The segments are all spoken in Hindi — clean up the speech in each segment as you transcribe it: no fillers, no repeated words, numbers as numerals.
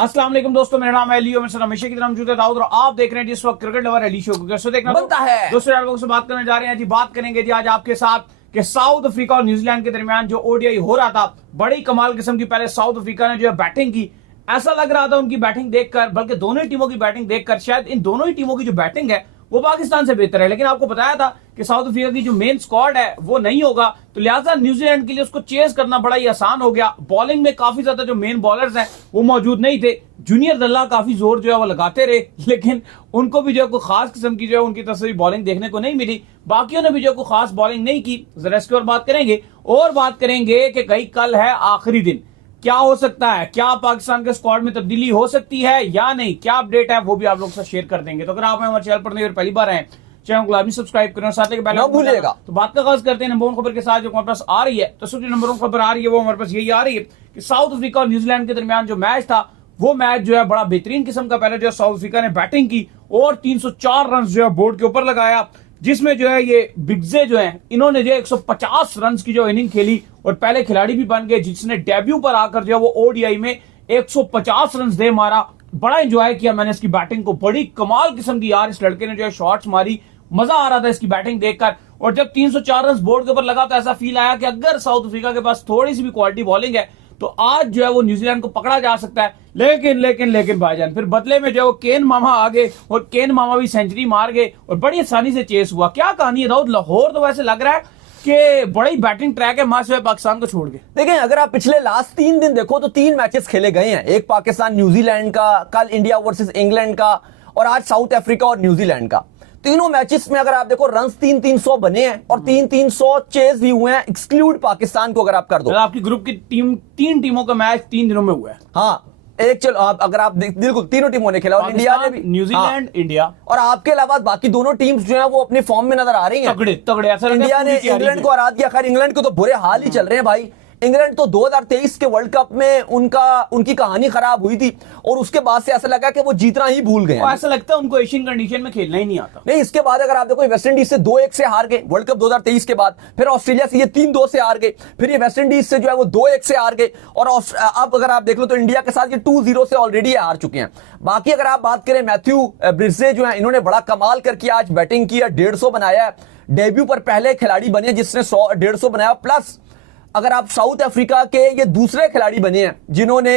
अस्सलाम वालेकुम दोस्तों, मेरा नाम है अली और मैं हमेशा की तरह मौजूद है दाऊद और आप देख रहे हैं जिस वक्त क्रिकेट लवर अली शो को कैसे देखना बनता है। दोस्तों यार लोगों से बात करने जा रहे हैं जी। बात करेंगे जी आज आपके साथ कि साउथ अफ्रीका और न्यूजीलैंड के दरमियान जो ओडीआई हो रहा था, बड़ी कमाल किस्म की पहले साउथ अफ्रीका ने जो है बैटिंग की। ऐसा लग रहा था उनकी बैटिंग देखकर, बल्कि दोनों ही टीमों की बैटिंग देखकर शायद इन दोनों ही टीमों की जो बैटिंग है वो पाकिस्तान से बेहतर है। लेकिन आपको बताया था कि साउथ अफ्रीका की जो मेन स्क्वाड है वो नहीं होगा, तो लिहाजा न्यूजीलैंड के लिए उसको चेस करना बड़ा ही आसान हो गया। बॉलिंग में काफी ज्यादा जो मेन बॉलर्स हैं वो मौजूद नहीं थे। जूनियर दल्ला काफी जोर जो है वो लगाते रहे, लेकिन उनको भी जो है कोई खास किस्म की जो है उनकी तरफ से बॉलिंग देखने को नहीं मिली। बाकियों ने भी जो कोई खास बॉलिंग नहीं की। जरा इसके और बात करेंगे और बात करेंगे कि कई कल है आखिरी दिन, क्या हो सकता है, क्या पाकिस्तान के स्क्वाड में तब्दीली हो सकती है या नहीं, क्या अपडेट है वो भी आप लोग से शेयर कर देंगे। तो अगर आप हमारे चैनल पर नहीं और पहली बार आए, चैनल को लाजमी सब्सक्राइब करें और साथ ही पहले भूलिएगा। तो बात का आगाज करते हैं नंबर 1 खबर के साथ जो हमारे पास आ रही है। तो सबसे नंबर 1 खबर आ रही है वो हमारे पास यही आ रही है कि साउथ अफ्रीका और न्यूजीलैंड के दरमियान जो मैच था वो मैच जो है बड़ा बेहतरीन किस्म का। पहले जो है साउथ अफ्रीका ने बैटिंग की और 304 रन जो है बोर्ड के ऊपर लगाया, जिसमें जो है ये बिग्जे जो है इन्होंने जो 150 रन की जो इनिंग खेली और पहले खिलाड़ी भी बन गए जिसने डेब्यू पर आकर जो है वो ओडीआई में 150 रन दे मारा। बड़ा एंजॉय किया मैंने इसकी बैटिंग को, बड़ी कमाल किस्म की यार इस लड़के ने जो है शॉट्स मारी, मजा आ रहा था इसकी बैटिंग देखकर। और जब 304 रन बोर्ड के ऊपर लगा तो ऐसा फील आया कि अगर साउथ अफ्रीका के पास थोड़ी सी भी क्वालिटी बॉलिंग है तो आज जो है वो न्यूजीलैंड को पकड़ा जा सकता है। लेकिन भाईजान फिर बदले में जो है वो केन मामा आ गए और केन मामा भी सेंचुरी मार गए और बड़ी आसानी से चेस हुआ। क्या कहानी है दाऊद? लाहौर तो वैसे लग रहा है कि बड़ी बैटिंग ट्रैक है मास पाकिस्तान को छोड़ के। देखिए, अगर आप पिछले लास्ट 3 दिन देखो तो 3 मैचेस खेले गए हैं। एक पाकिस्तान न्यूजीलैंड का, कल इंडिया वर्सेस इंग्लैंड का और आज साउथ अफ्रीका और न्यूजीलैंड का। तीनों मैचेस में अगर आप देखो रन्स 300 बने हैं और 300 चेस भी हुए हैं, एक्सक्लूड पाकिस्तान को अगर आप कर दो। आपकी ग्रुप की टीम 3 टीमों का मैच 3 दिनों में हुआ है। हाँ, एक चलो अगर आप बिल्कुल तीनों टीमों ने खेला और इंडिया ने भी, न्यूजीलैंड इंडिया और आपके अलावा बाकी दोनों टीम्स जो है वो अपनी फॉर्म में नजर आ रही हैं। तगड़े ऐसा इंडिया ने इंग्लैंड को हरा दिया। खैर इंग्लैंड को तो बुरे हाल ही चल रहे हैं भाई। इंग्लैंड तो 2023 के वर्ल्ड कप में उनकी कहानी खराब हुई थी और उसके बाद से ऐसा लगा कि वो जीतना ही भूल गए। ऐसा लगता है उनको एशियन कंडीशन में खेलना ही नहीं आता। नहीं, इसके बाद अगर आप देखो वेस्ट इंडीज से 2-1 से हार गए वर्ल्ड कप 2023 के बाद, फिर ऑस्ट्रेलिया से ये 3-2 से हार गए, फिर ये वेस्ट इंडीज से जो है वो 2-1 से हार गए और अब अगर आप देख लो तो इंडिया के साथ ये 2-0 से ऑलरेडी हार चुके हैं। बाकी अगर आप बात करें मैथ्यू ब्रिस्जे जो है इन्होंने बड़ा कमाल करके आज बैटिंग की है, 150 बनाया है। डेब्यू पर पहले खिलाड़ी बने जिसने 150 बनाया। प्लस अगर आप साउथ अफ्रीका के ये दूसरे खिलाड़ी बने हैं जिन्होंने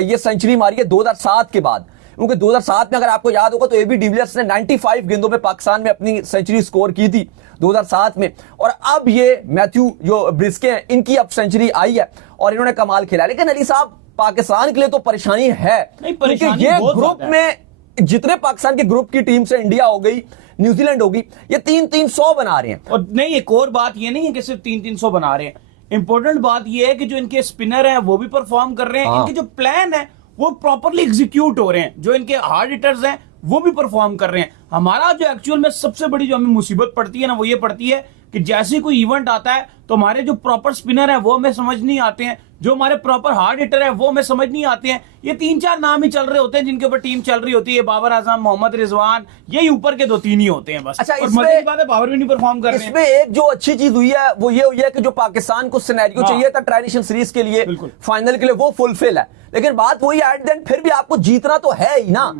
ये सेंचुरी मारी है 2007 के बाद, क्योंकि 2007 में अगर आपको याद होगा तो एबी डिविलियर्स ने 95 गेंदों में पाकिस्तान में अपनी सेंचुरी स्कोर की थी 2007 में। और अब ये मैथ्यू जो ब्रिस्के हैं इनकी अब सेंचुरी आई है और इन्होंने कमाल खेला। लेकिन अली साहब, पाकिस्तान के लिए तो परेशानी है, क्योंकि ये ग्रुप में जितने पाकिस्तान के ग्रुप की टीम से इंडिया हो गई, न्यूजीलैंड होगी, ये 300 बना रहे हैं। और नहीं, एक और बात ये नहीं है कि सिर्फ 300 बना रहे हैं। इंपॉर्टेंट बात यह है कि जो इनके स्पिनर हैं वो भी परफॉर्म कर रहे हैं। इनके जो प्लान है वो प्रॉपरली एग्जीक्यूट हो रहे हैं। जो इनके हार्ड हिटर्स हैं वो भी परफॉर्म कर रहे हैं। हमारा जो एक्चुअल में सबसे बड़ी जो हमें मुसीबत पड़ती है ना वो ये पड़ती है कि जैसे कोई इवेंट आता है तो हमारे जो प्रॉपर स्पिनर है वो हमें समझ नहीं आते हैं, जो हमारे प्रॉपर हार्ड हिटर है वो हमें समझ नहीं आते हैं। ये 3-4 नाम ही चल रहे होते हैं जिनके ऊपर टीम चल रही होती है, बाबर आजम, मोहम्मद रिजवान, यही ऊपर के 2-3 ही होते हैं बस। अच्छा, और मजे की बात है बाबर भी नहीं परफॉर्म कर रहे हैं। इसमें एक जो अच्छी चीज हुई है वो ये हुई है कि जो पाकिस्तान को सिनेरियो चाहिए था ट्रांजिशन सीरीज के लिए, फाइनल के लिए, वो फुलफिल है। लेकिन बात वही है, एट द एंड फिर भी आपको जीतना तो है ही ना।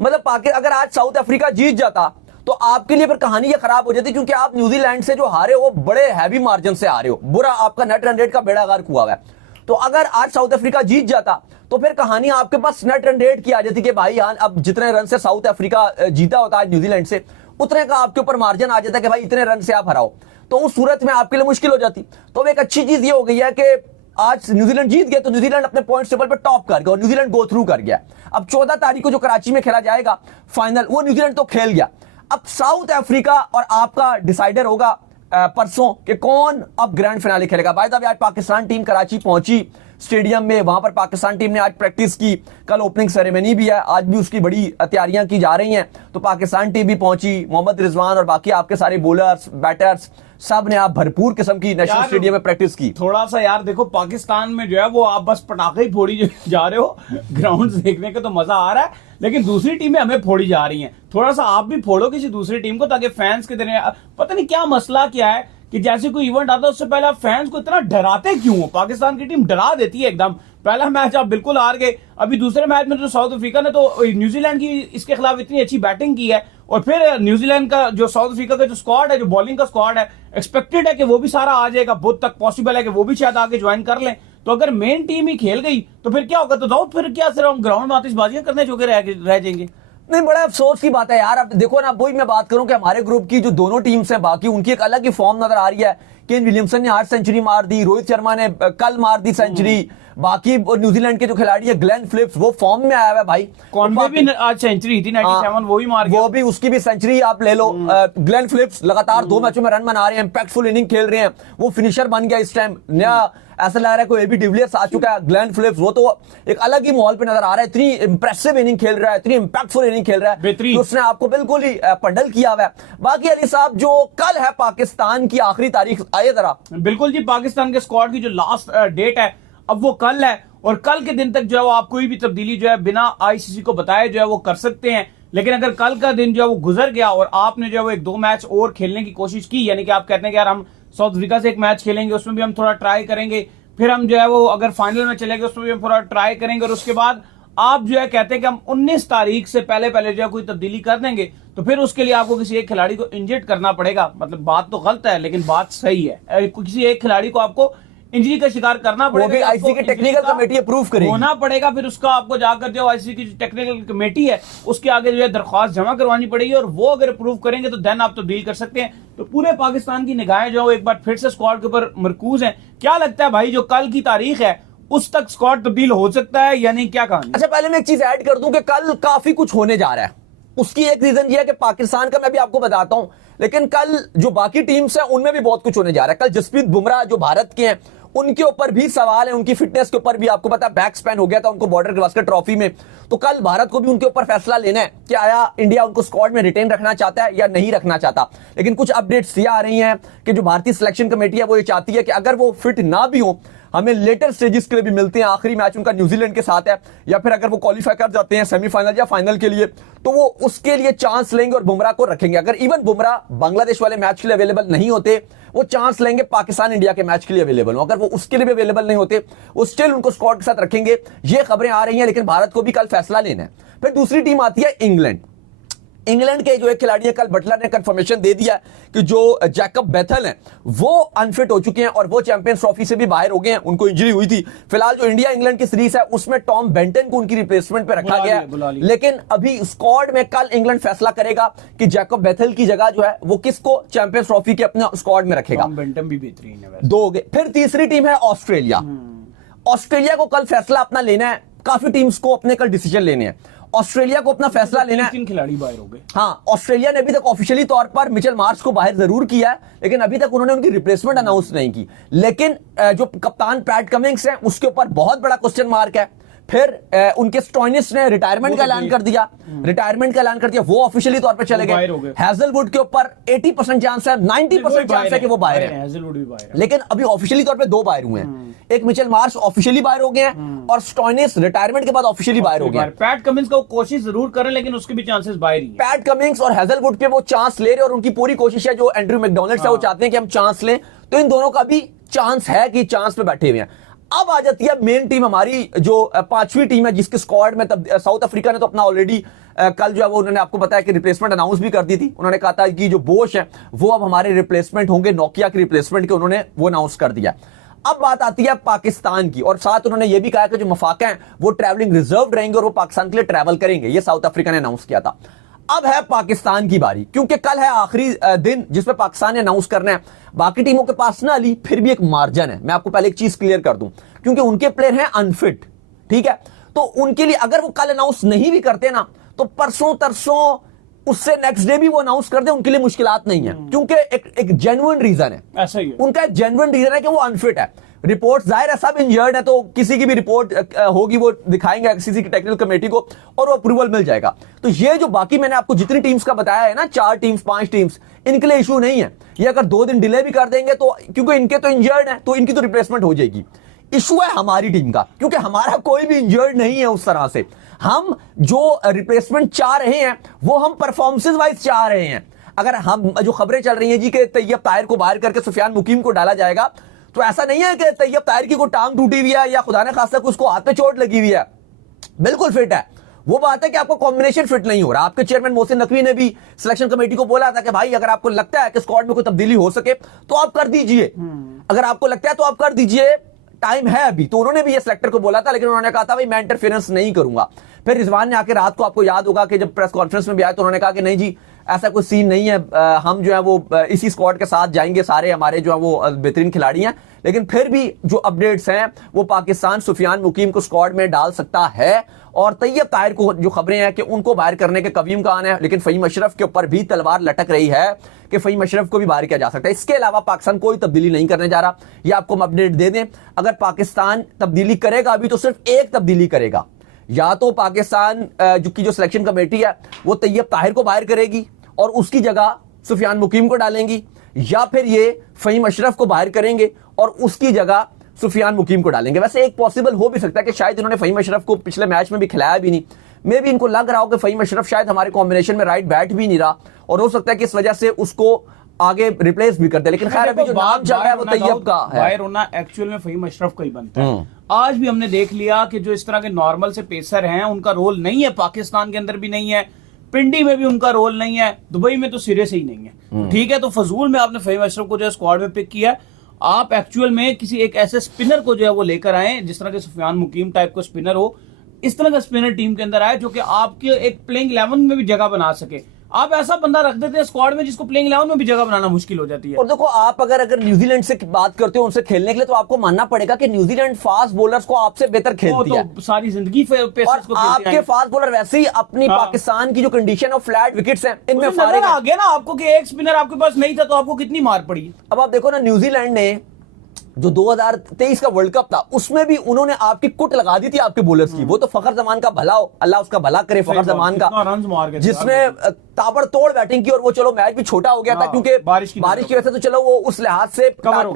मतलब अगर आज साउथ अफ्रीका जीत जाता तो आपके लिए फिर कहानी ये खराब हो जाती, क्योंकि आप न्यूजीलैंड से जो हारे हो बड़े हैवी मार्जिन से हारे हो, बुरा आपका नेट रन रेट का बेड़ा गर्क हुआ है। तो अगर आज साउथ अफ्रीका जीत जाता तो फिर कहानी आपके पास नेट रन रेट की आ जाती कि भाई हाँ, अब जितने रन से साउथ अफ्रीका जीता होता है न्यूजीलैंड से, उतने का आपके ऊपर मार्जिन आ जाता कि भाई इतने रन से आप हराओ, तो उस सूरत में आपके लिए मुश्किल हो जाती। तो अब एक अच्छी चीज ये हो गई है कि आज न्यूजीलैंड जीत गया तो न्यूजीलैंड अपने पॉइंट टेबल पे टॉप कर गया और न्यूजीलैंड गो थ्रू कर गया। अब 14 तारीख को जो कराची में खेला जाएगा फाइनल, वो न्यूजीलैंड तो खेल गया। अब साउथ अफ्रीका और आपका डिसाइडर होगा परसों कि कौन अब ग्रैंड फिनाले खेलेगा। बाय द वे आज पाकिस्तान टीम कराची पहुंची स्टेडियम में, वहां पर पाकिस्तान टीम ने आज प्रैक्टिस की, कल ओपनिंग सेरेमनी भी है, आज भी उसकी बड़ी तैयारियां की जा रही हैं। तो पाकिस्तान टीम भी पहुंची, मोहम्मद रिजवान और बाकी आपके सारे बॉलर्स, बैटर्स सब ने आप भरपूर किस्म की नेशनल स्टेडियम में प्रैक्टिस की। थोड़ा सा यार देखो, पाकिस्तान में जो है वो आप बस पटाखे ही फोड़ी जा रहे हो, ग्राउंड देखने का तो मजा आ रहा है, लेकिन दूसरी टीमें हमें फोड़ी जा रही हैं। थोड़ा सा आप भी फोड़ो किसी दूसरी टीम को, ताकि फैंस के दिन पता नहीं क्या मसला क्या है कि जैसे कोई इवेंट आता है उससे पहले आप फैंस को इतना डराते क्यों हो? पाकिस्तान की टीम डरा देती है एकदम। पहला मैच आप बिल्कुल हार गए, अभी दूसरे मैच में तो साउथ अफ्रीका ने तो न्यूजीलैंड की इसके खिलाफ इतनी अच्छी बैटिंग की है, और फिर न्यूजीलैंड का जो साउथ अफ्रीका का जो स्क्वाड है, जो बॉलिंग का स्क्वाड है, एक्सपेक्टेड है कि वो भी सारा आ जाएगा, बहुत तक पॉसिबल है कि वो भी शायद आगे ज्वाइन कर लें। तो अगर मेन टीम ही खेल गई तो फिर क्या होगा? तो दाऊद फिर क्या सिर्फ हम ग्राउंड में आतिशबाजियां करने जोगे रह जाएंगे? नहीं, बड़ा अफसोस की बात है यार। अब देखो ना, वही मैं बात करूं कि हमारे ग्रुप की जो दोनों टीम्स हैं बाकी, उनकी एक अलग ही फॉर्म नजर आ रही है। केन विलियमसन ने 8 सेंचुरी मार दी, रोहित शर्मा ने कल मार दी सेंचुरी, बाकी न्यूजीलैंड के जो खिलाड़ी है ग्लेन फिलिप्स वो फॉर्म में आया हुआ है भाई। कॉनवे भी आज सेंचुरी थी 97, वो ही मार गया। वो भी, उसकी भी सेंचुरी आप ले लो। ग्लेन फिलिप्स लगातार 2 मैचों में रन बना रहे हैं, इंपैक्टफुल इनिंग खेल रहे हैं, वो फिनिशर बन गया इस टाइम। नया ऐसा लग रहा है कोई एबी डिविलियर्स आ चुका है। ग्लेन फिलिप्स वो तो एक अलग ही माहौल पे नजर आ रहा है, इतनी इंप्रेसिव इनिंग खेल रहा है, इतनी इंपैक्टफुल इनिंग खेल रहा है कि उसने आपको बिल्कुल ही पंडल किया हुआ है। बाकी अली साहब, जो कल है पाकिस्तान की आखिरी तारीख, आइए जरा। बिल्कुल जी, पाकिस्तान के स्क्वाड की जो लास्ट डेट है अब वो कल है, और कल के दिन तक जो है वो आप कोई भी तब्दीली जो है बिना आईसीसी को बताए जो है वो कर सकते हैं। लेकिन अगर कल का दिन जो है वो गुजर गया और आपने जो है वो 1-2 मैच और खेलने की कोशिश की, यानी कि आप कहते हैं कि यार हम साउथ अफ्रीका से एक मैच खेलेंगे, उसमें भी हम थोड़ा ट्राई करेंगे, फिर हम जो है वो अगर फाइनल में चलेंगे उसमें भी हम थोड़ा ट्राई करेंगे, और उसके बाद आप जो है कहते हैं कि हम 19 तारीख से पहले जो है कोई तब्दीली कर देंगे, तो फिर उसके लिए आपको किसी एक खिलाड़ी को इंजर्ड करना पड़ेगा। मतलब बात तो गलत है लेकिन बात सही है, किसी एक खिलाड़ी को आपको इंजरी का शिकार करना पड़ेगा, वो भी आईसीसी की टेक्निकल कमेटी अप्रूव करेगी, होना पड़ेगा। फिर उसका आपको जाकर जो आईसीसी की टेक्निकल कमेटी है उसके आगे जो है दरख्वास्त जमा करवानी पड़ेगी, और वो अगर अप्रूव करेंगे तो देन आप तब्दील कर सकते हैं। तो पूरे पाकिस्तान की निगाहें जो एक बार फिर से स्क्वाड के ऊपर मरकूज हैं। क्या लगता है भाई, जो कल की तारीख है उस तक स्क्वाड तब्दील हो सकता है या नहीं, क्या कहानी? अच्छा, पहले मैं एक चीज ऐड कर दूं कि कल काफी कुछ होने जा रहा है। उसकी एक रीजन ये है कि पाकिस्तान का मैं भी आपको बताता हूं, लेकिन कल जो बाकी टीम्स हैं उनमें भी बहुत कुछ होने जा रहा है। कल जसप्रीत बुमराह जो भारत के हैं उनके ऊपर भी सवाल है, उनकी फिटनेस के ऊपर भी। आपको पता है बैक स्पैन हो गया था उनको बॉर्डर गावस्कर ट्रॉफी में, तो कल भारत को भी उनके ऊपर फैसला लेना है कि आया इंडिया उनको स्क्वाड में रिटेन रखना चाहता है या नहीं रखना चाहता। लेकिन कुछ अपडेट्स ये आ रही हैं कि जो भारतीय सिलेक्शन कमेटी है वो ये चाहती है कि अगर वो फिट ना भी हो, हमें लेटर स्टेजेस के लिए भी मिलते हैं। आखिरी मैच उनका न्यूजीलैंड के साथ है, या फिर अगर वो क्वालिफाई कर जाते हैं सेमीफाइनल या फाइनल के लिए, तो वो उसके लिए चांस लेंगे और बुमराह को रखेंगे। अगर इवन बुमराह बांग्लादेश वाले मैच के लिए अवेलेबल नहीं होते, वो चांस लेंगे पाकिस्तान इंडिया के मैच के लिए अवेलेबल हो। अगर वो उसके लिए भी अवेलेबल नहीं होते, वो स्टिल उनको स्क्वाड के साथ रखेंगे। ये खबरें आ रही हैं, लेकिन भारत को भी कल फैसला लेना है। फिर दूसरी टीम आती है इंग्लैंड। इंग्लैंड के जो एक खिलाड़ी है, कल बटलर ने कंफर्मेशन दे दिया कि जो जैकब बेथल हैं वो अनफिट हो चुके हैं और वो चैंपियंस ट्रॉफी से भी बाहर हो गए हैं, उनको इंजरी हुई थी। फिलहाल जो इंडिया इंग्लैंड की सीरीज है उसमें टॉम बेंटन को उनकी रिप्लेसमेंट पे रखा गया है, लेकिन अभी स्क्वाड में कल इंग्लैंड फैसला करेगा कि जैकब बेथल की जगह जो है वो किसको चैंपियंस ट्रॉफी के अपने स्क्वाड में रखेगा। टॉम बेंटन भी बेहतरीन है। 2 हो गए। फिर तीसरी टीम है ऑस्ट्रेलिया। ऑस्ट्रेलिया को कल फैसला अपना लेना है, काफी टीम्स को अपने कल डिसीजन लेने हैं। ऑस्ट्रेलिया को अपना फैसला लेना है। 3 खिलाड़ी बाहर हो गए। हाँ, ऑस्ट्रेलिया ने अभी तक ऑफिशियली तौर पर मिचेल मार्श को बाहर जरूर किया है, लेकिन अभी तक उन्होंने उनकी रिप्लेसमेंट अनाउंस नहीं की। लेकिन जो कप्तान पैट कमिंग्स है उसके ऊपर बहुत बड़ा क्वेश्चन मार्क है। फिर उनके स्टोइनिस ने रिटायरमेंट का ऐलान कर दिया, वो ऑफिशियली तौर पे चले गए। हैजलवुड के ऊपर 80% चांस है, 90% चांस है कि वो बाहर है, लेकिन अभी ऑफिशियली तौर पे 2 बाहर हुए हैं। एक मिचेल मार्श ऑफिशियली बाहर हो गए हैं और स्टोइनिस रिटायरमेंट के बाद ऑफिशियली बाहर हो गए हैं। पैट कमिंस का कोशिश जरूर कर रहे हैं, लेकिन उसके भी चांसेस बाहर ही हैं। पैट कमिंग्स और हैजलवुड पे वो चांस ले रहे हैं और उनकी पूरी कोशिश है, जो एंड्रयू मैकडोनाल्ड है वो चाहते हैं कि हम चांस लें, तो इन दोनों का भी चांस है कि चांस पे बैठे हुए हैं। अब आ जाती है मेन टीम हमारी, जो 5वीं टीम है जिसके स्क्वाड में साउथ अफ्रीका ने तो अपना ऑलरेडी कल जो है वो उन्होंने आपको बताया कि रिप्लेसमेंट अनाउंस भी कर दी थी। उन्होंने कहा था कि जो बोश है वो अब हमारे रिप्लेसमेंट होंगे, नोकिया के रिप्लेसमेंट के उन्होंने वो अनाउंस कर दिया। अब बात आती है पाकिस्तान की, और साथ उन्होंने ये भी कहा कि जो मफाका है वो ट्रैवलिंग रिजर्व रहेंगे और वो पाकिस्तान के लिए ट्रैवल करेंगे। ये साउथ अफ्रीका ने अनाउंस किया था। अब है पाकिस्तान की बारी, क्योंकि कल है आखिरी दिन जिसमें पाकिस्तान ने अनाउंस करना है। बाकी टीमों के पास ना अली फिर भी एक मार्जिन है। मैं आपको पहले एक चीज क्लियर कर दूं, क्योंकि उनके प्लेयर हैं अनफिट, ठीक है, तो उनके लिए अगर वो कल अनाउंस नहीं भी करते ना, तो परसों तरसों उससे नेक्स्ट डे भी वो अनाउंस कर दे, उनके लिए मुश्किलात नहीं है, क्योंकि एक जेन्युइन रीजन है। ऐसा ही है, उनका एक जेन्युइन रीजन है कि वो अनफिट है। रिपोर्ट जाहिर है सब इंजर्ड है, तो किसी की भी रिपोर्ट होगी वो दिखाएंगे किसी की टेक्निकल कमेटी को और वो अप्रूवल मिल जाएगा। तो ये जो बाकी मैंने आपको जितनी टीम्स का बताया है ना, 4 टीम्स 5 टीम्स, इनके लिए इशू नहीं है। ये अगर 2 दिन डिले भी कर देंगे तो, क्योंकि इनके तो इंजर्ड है, तो इनकी तो रिप्लेसमेंट हो जाएगी। इशू है हमारी टीम का, क्योंकि हमारा कोई भी इंजर्ड नहीं है उस तरह से। हम जो रिप्लेसमेंट चाह रहे हैं वो हम परफॉर्मेंसेस वाइज चाह रहे हैं। अगर हम जो खबरें चल रही हैं जी कि तैयब ताहिर को बाहर करके सुफियान मुकीम को डाला जाएगा, तो ऐसा नहीं है कि तैयब ताहिर की कोई टांग टूटी हुई है या खुदा ने खासा को उसको हाथ पे चोट लगी हुई है, बिल्कुल फिट है। वो बात है कि आपको कॉम्बिनेशन फिट नहीं हो रहा। आपके चेयरमैन मोहसिन नकवी ने भी सिलेक्शन कमेटी को बोला था कि भाई अगर आपको लगता है कि स्क्वाड में कोई तब्दीली हो सके तो आप कर दीजिए, अगर आपको लगता है तो आप कर दीजिए, टाइम है अभी। तो उन्होंने भी ये सिलेक्टर को बोला था, लेकिन उन्होंने कहा था भाई मैं इंटरफेरेंस नहीं करूंगा। फिर रिजवान ने आके रात को, आपको याद होगा कि जब प्रेस कॉन्फ्रेंस में भी आए तो उन्होंने कहा कि नहीं जी ऐसा कोई सीन नहीं है, हम जो है वो इसी स्क्वाड के साथ जाएंगे, सारे हमारे जो है वो बेहतरीन खिलाड़ी हैं। लेकिन फिर भी जो अपडेट्स हैं वो पाकिस्तान सुफियान मुकीम को स्क्वाड में डाल सकता है, और तैयब ताहिर को जो खबरें हैं कि उनको बाहर करने के कवी इम्कान है। लेकिन फहीम अशरफ के ऊपर भी तलवार लटक रही है कि फहीम अशरफ को भी बाहर किया जा सकता है। इसके अलावा पाकिस्तान कोई तब्दीली नहीं करने जा रहा, ये आपको हम अपडेट दे दें। अगर पाकिस्तान तब्दीली करेगा अभी तो सिर्फ एक तब्दीली करेगा, या तो पाकिस्तान जो सिलेक्शन कमेटी है वो तैयब ताहिर को बाहर करेगी और उसकी जगह सुफियान मुकीम को डालेंगी, या फिर ये फहीम अशरफ को बाहर करेंगे और उसकी जगह सुफियान मुकीम को डालेंगे। वैसे एक पॉसिबल हो भी सकता है कि शायद इन्होंने फहीम अशरफ को पिछले मैच में भी खिलाया भी नहीं, मे भी इनको लग रहा हो कि फहीम अशरफ शायद हमारे कॉम्बिनेशन में राइट बैट भी नहीं रहा, और हो सकता है कि इस वजह से उसको आगे रिप्लेस भी कर दे। लेकिन खैर अभी जो नाम चल रहा है वो तैयब का है। बाहर होना एक्चुअल में फहीम अशरफ का ही बनता है। आज भी हमने देख लिया कि जो इस तरह के नॉर्मल से पेसर हैं उनका रोल नहीं है, पाकिस्तान के अंदर भी नहीं है, पिंडी में भी उनका रोल नहीं है, दुबई में तो सिरे से ही नहीं है। ठीक है, तो फजूल में आपने फहीम अशरफ को जो स्क्वाड में पिक किया, आप एक्चुअल में किसी एक ऐसे स्पिनर को जो है वो लेकर आए जिस तरह के सुफियान मुकीम टाइप को स्पिनर हो, इस तरह का स्पिनर टीम के अंदर आए जो कि आपके एक प्लेइंग 11 में भी जगह बना सके। आप ऐसा बंदा रख देते हैं स्क्वाड में जिसको प्लेइंग 11 में भी जगह बनाना मुश्किल हो जाती है। और देखो आप अगर न्यूजीलैंड से बात करते हो उनसे खेलने के लिए, तो आपको मानना पड़ेगा कि न्यूजीलैंड फास्ट बॉलर्स को आपसे बेहतर खेलती है, तो सारी जिंदगी पेसर्स को आपके फास्ट बॉलर वैसे ही अपनी पाकिस्तान की जो कंडीशन ऑफ फ्लैट विकेट्स हैं इनमें फारिग आ गया ना आपको कि एक स्पिनर आपके पास नहीं था तो आपको कितनी मार पड़ी। अब आप देखो ना, न्यूजीलैंड ने जो 2023 का वर्ल्ड कप था उसमें भी उन्होंने आपकी कुट लगा दी थी आपके बॉलर्स की। वो तो फखर जमान का भला हो, अल्लाह उसका भला करे फखर जमान का, जिसने ताबड़तोड़ बैटिंग की, और वो चलो मैच भी छोटा हो गया था क्योंकि बारिश की वजह से, तो चलो वो उस लिहाज से कवर हो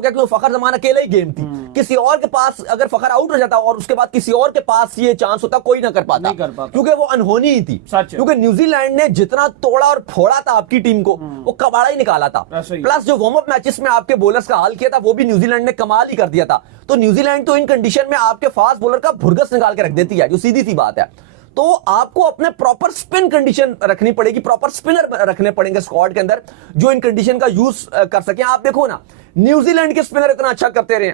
गया क्योंकि फखर जमान अकेले ही गेम थी। किसी और के पास अगर फखर आउट हो जाता और उसके बाद किसी और के पास ये चांस होता, कोई ना कर पाता क्योंकि वो अनहोनी ही थी। क्योंकि न्यूजीलैंड ने जितना तोड़ा और फोड़ा था आपकी टीम को, वो कबाड़ा ही निकाला था। प्लस जो वार्म अप मैचेस में आपके बॉलर्स का हाल किया था वो भी न्यूजीलैंड ने कमाल ही कर दिया था। तो न्यूजीलैंड तो इन कंडीशन में आपके फास्ट बॉलर का भुरगस निकाल के रख देती है, जो सीधी सी बात है। तो आपको अपने प्रॉपर स्पिन कंडीशन रखनी पड़ेगी, प्रॉपर स्पिनर रखने पड़ेंगे स्क्वाड के अंदर जो इन कंडीशन का यूज कर सके। आप देखो ना, न्यूजीलैंड के स्पिनर इतना अच्छा करते रहे,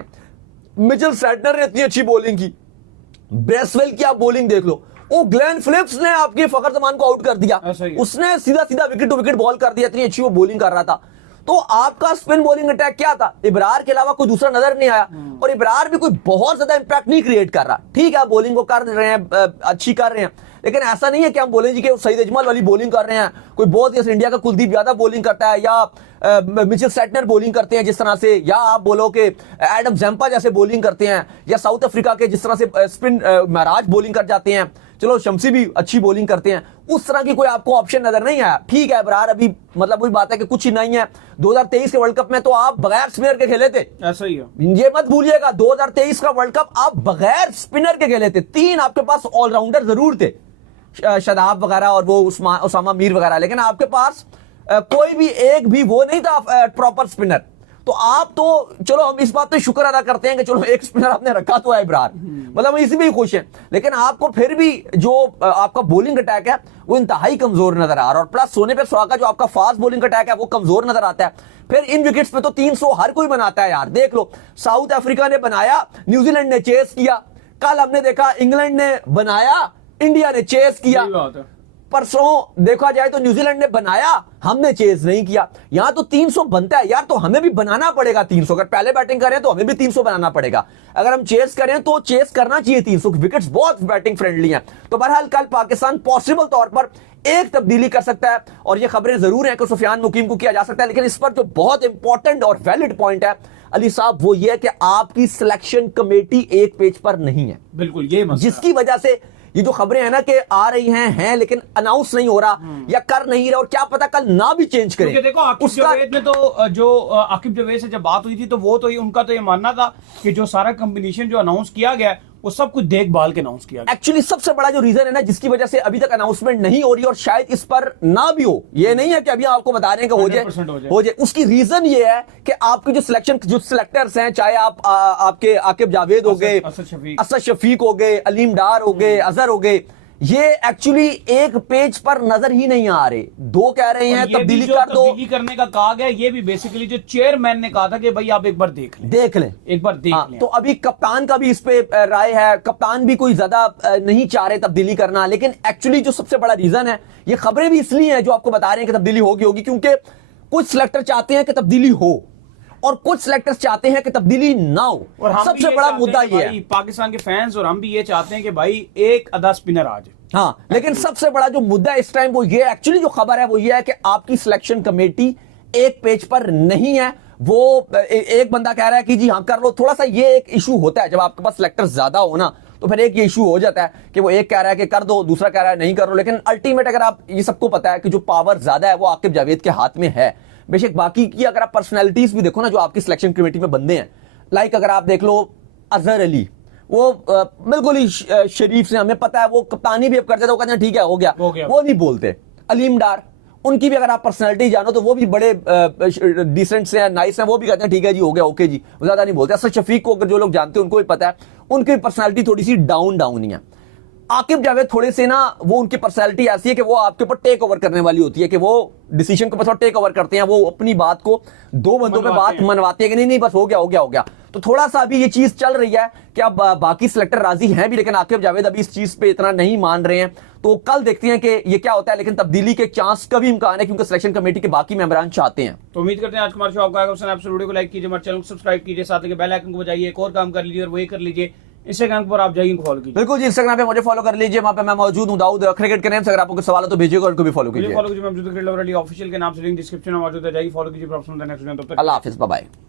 मिचेल सैटनर ने इतनी अच्छी बॉलिंग की, ब्रेसवेल की आप बॉलिंग देख लो, वो ग्लेन फिलिप्स ने आपके फखर जमान को आउट कर दिया, उसने सीधा सीधा विकेट टू विकेट बॉल कर दिया, इतनी अच्छी वो बॉलिंग कर रहा था। तो आपका स्पिन बॉलिंग अटैक क्या था, इब्रार के अलावा कोई दूसरा नजर नहीं आया, और इब्रार भी कोई बहुत ज्यादा इंपैक्ट नहीं क्रिएट कर रहा। ठीक है, बॉलिंग को कर रहे हैं, अच्छी कर रहे हैं, लेकिन ऐसा नहीं है कि हम बोलें जी कि सईद अजमल वाली बॉलिंग कर रहे हैं, कोई बहुत जैसे इंडिया का कुलदीप यादव बॉलिंग करता है, या मिचेल सैटनर बॉलिंग करते हैं जिस तरह से, या आप बोलो कि एडम जैम्पा जैसे बॉलिंग करते हैं, या साउथ अफ्रीका के जिस तरह से स्पिन महराज बॉलिंग कर जाते हैं, चलो शमसी भी अच्छी बॉलिंग करते हैं, उस तरह की कोई आपको ऑप्शन नजर नहीं आया। ठीक है, इब्रार अभी मतलब वही बात है कि कुछ ही नहीं है। 2023 के वर्ल्ड कप में तो आप बगैर स्पिनर के खेले थे, ऐसा ही है, ये मत भूलिएगा। 2023 का वर्ल्ड कप आप बगैर स्पिनर के खेले थे, 3 आपके पास ऑलराउंडर जरूर थे, शादाब वगैरह और वो उसामा मीर वगैरह, लेकिन आपके पास कोई भी एक भी वो नहीं था प्रॉपर स्पिनर। तो आप तो चलो हम इस बात पे शुक्र अदा करते हैं कि चलो एक स्पिनर आपने रखा तो है इब्रार, मतलब हम इसी में ही खुश हैं, लेकिन आपको फिर भी जो आपका बॉलिंग अटैक है वो इंतहाई कमजोर नजर आ रहा है, और प्लस सोने पे सुहागा जो आपका फास्ट बॉलिंग अटैक है वो कमजोर नजर आता है। फिर इन विकेट्स पे तो 300 हर कोई बनाता है यार, देख लो साउथ अफ्रीका ने बनाया, न्यूजीलैंड ने चेस किया, कल हमने देखा इंग्लैंड ने बनाया, इंडिया ने चेस किया, परसों देखा जाए तो न्यूजीलैंड ने बनाया, हमने चेज नहीं किया। यहां तो 300 बनता है यार, तो हमें भी बनाना पड़ेगा 300। अगर पहले बैटिंग करें तो हमें भी 300 बनाना पड़ेगा, अगर हम चेस करें तो चेस करना चाहिए 300। विकेट्स बहुत बैटिंग फ्रेंडली हैं। तो बहरहाल कल पाकिस्तान पॉसिबल तौर पर एक तब्दीली कर सकता है, और ये खबरें जरूर हैं कि सुफियान मुकीम को किया जा सकता है, लेकिन इस पर जो बहुत इंपॉर्टेंट और वैलिड पॉइंट है अली साहब वो ये है कि आपकी सिलेक्शन कमेटी एक पेज पर नहीं है। बिल्कुल, ये जिसकी वजह से ये जो खबरें हैं ना कि आ रही हैं लेकिन अनाउंस नहीं हो रहा या कर नहीं रहा, और क्या पता कल ना भी चेंज करें। क्योंकि देखो आकिब जवेद में तो जो आकिब जवेद से जब बात हुई थी तो वो तो उनका तो ये मानना था कि जो सारा कॉम्बिनेशन जो अनाउंस किया गया वो सब कुछ देखभाल के अनाउंस किया गया। एक्चुअली सबसे बड़ा जो रीजन है ना जिसकी वजह से अभी तक अनाउंसमेंट नहीं हो रही और शायद इस पर ना भी हो, ये नहीं है कि अभी आपको बता रहे हैं कि हो 100% जाए, उसकी रीजन ये है कि आपकी जो सिलेक्टर्स हैं, चाहे आप आपके आकिब जावेद हो गए, असद शफीक हो गए, अलीम डार हो गए, अजहर हो गए, ये एक्चुअली एक पेज पर नजर ही नहीं आ रहे। दो कह रहे हैं तब्दीली कर दो, तब्दीली करने का कहा गया, ये भी बेसिकली जो चेयरमैन ने कहा था कि भाई आप एक बार देख लें, एक बार देख लें। तो अभी कप्तान का भी इस पे राय है, कप्तान भी कोई ज्यादा नहीं चाह रहे तब्दीली करना, लेकिन एक्चुअली जो सबसे बड़ा रीजन है, ये खबरें भी इसलिए हैं जो आपको बता रहे हैं कि तब्दीली होगी क्योंकि कुछ सिलेक्टर चाहते हैं कि तब्दीली हो और कुछ सिलेक्टर्स चाहते हैं कि तब्दीली ना हो। और सबसे बड़ा मुद्दा ये है, पाकिस्तान के फैंस और हम भी ये चाहते हैं कि भाई एक आधा स्पिनर आ जाए। हाँ, लेकिन सबसे बड़ा जो मुद्दा इस टाइम वो ये, एक्चुअली जो खबर है वो ये है कि आपकी सिलेक्शन कमेटी एक पेज पर नहीं है। वो एक बंदा कह रहा है कि जी हाँ कर लो, थोड़ा सा ये एक इशू होता है जब आपके पास सिलेक्टर्स ज्यादा हो ना, तो फिर एक ये इशू हो जाता है कि वो एक कह रहा है कि कर दो, दूसरा कह रहा है नहीं करो। लेकिन अल्टीमेट अगर आप, ये सबको पता है कि जो पावर ज्यादा है वो आकिब जावेद के हाथ में है। बेशक बाकी की अगर आप पर्सनैलिटीज भी देखो ना जो आपकी सिलेक्शन कमेटी में बंदे हैं, लाइक अगर आप देख लो अजहर अली, वो बिल्कुल ही शरीफ से, हमें पता है वो कप्तानी भी अब करते थे, वो कहते हैं ठीक है हो गया, वो नहीं बोलते। अलीम डार, उनकी भी अगर आप पर्सनैलिटी जानो तो वो भी बड़े डिसेंट से हैं, नाइस हैं, वो भी कहते हैं ठीक है जी हो गया, ओके जी, वो ज्यादा नहीं बोलते। असद शफीक को अगर जो लोग जानते हैं उनको भी पता है उनकी पर्सनैलिटी थोड़ी सी डाउन ही है। आकिब जावेद थोड़े से ना, वो उनकी पर्सनैलिटी ऐसी है कि वो आपके ऊपर टेक ओवर करने वाली होती है, कि वो डिसीजन को बस टेक ओवर करते हैं, वो अपनी बात को दो बंदों पे बात मनवाते हैं कि नहीं बस हो गया। तो थोड़ा सा अभी ये चीज चल रही है कि अब बाकी सिलेक्टर राजी हैं भी, लेकिन आकिब जावेद अभी इस चीज पे इतना नहीं मान रहे हैं। तो कल देखते हैं कि ये क्या होता है, लेकिन तब्दीली के चांस का भी इम्कान है क्योंकि सिलेक्शन कमेटी के बाकी मेंबरान चाहते हैं। तो उम्मीद करते हैं आज हमारा शो आपको आएगा पसंद। आप वीडियो को लाइक कीजिए, हमारे चैनल को सब्सक्राइब कीजिए, साथ ही बेल आइकन को बजाइए, एक और काम कर लीजिए और वही कर लीजिए इंस्टाग्राम पर आप जाइए फॉलो कीजिए। बिल्कुल जी, इंस्टाग्राम पे मुझे फॉलो कर लीजिए, वहां पे मैं मौजूद हूं, दाऊद क्रिकेट के नेम से। अगर आपको सवाल हो तो भेजिएगा, उनको भी फॉलो कीजिए। फॉलो कीजिए, मैं ऑफिशियल के नाम से लिंक डिस्क्रिप्शन में मौजूद है, जाइए फॉलो कीजिए। नेक्स्ट वीडियो, तब तक अल्लाह हाफिज, बाय बाय।